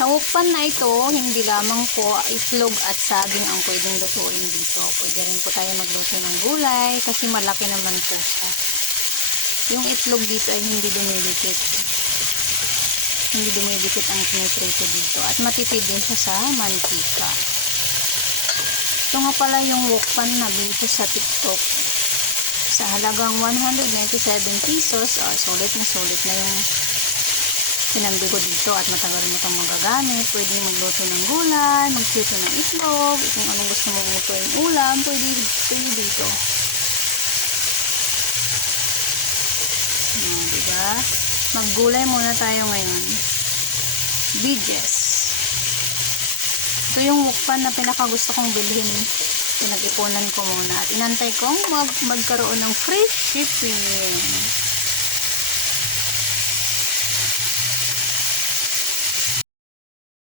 Sa wokpan na ito, hindi lamang po itlog at saging ang pwedeng lutuin dito. Pwede rin po tayo magluto ng gulay kasi malaki naman po siya. Yung itlog dito ay hindi dumidikit. Hindi dumidikit ang piniprito dito. At matipid din siya sa mantika. Ito nga pala yung wokpan na dito sa TikTok. Sa halagang 197 pesos, sulit na yung sinambi ko dito at matagal mo itong magagamit. Pwede magluto ng gulay, magprito ng itlog, kung anong gusto mong luto yung ulam, pwede dito. Diba? Maggulay muna tayo ngayon. Bijes. Ito yung wokpan na pinakagusto kong bilhin. Pinag-ipunan ko muna at inantay kong magkaroon ng free shipping.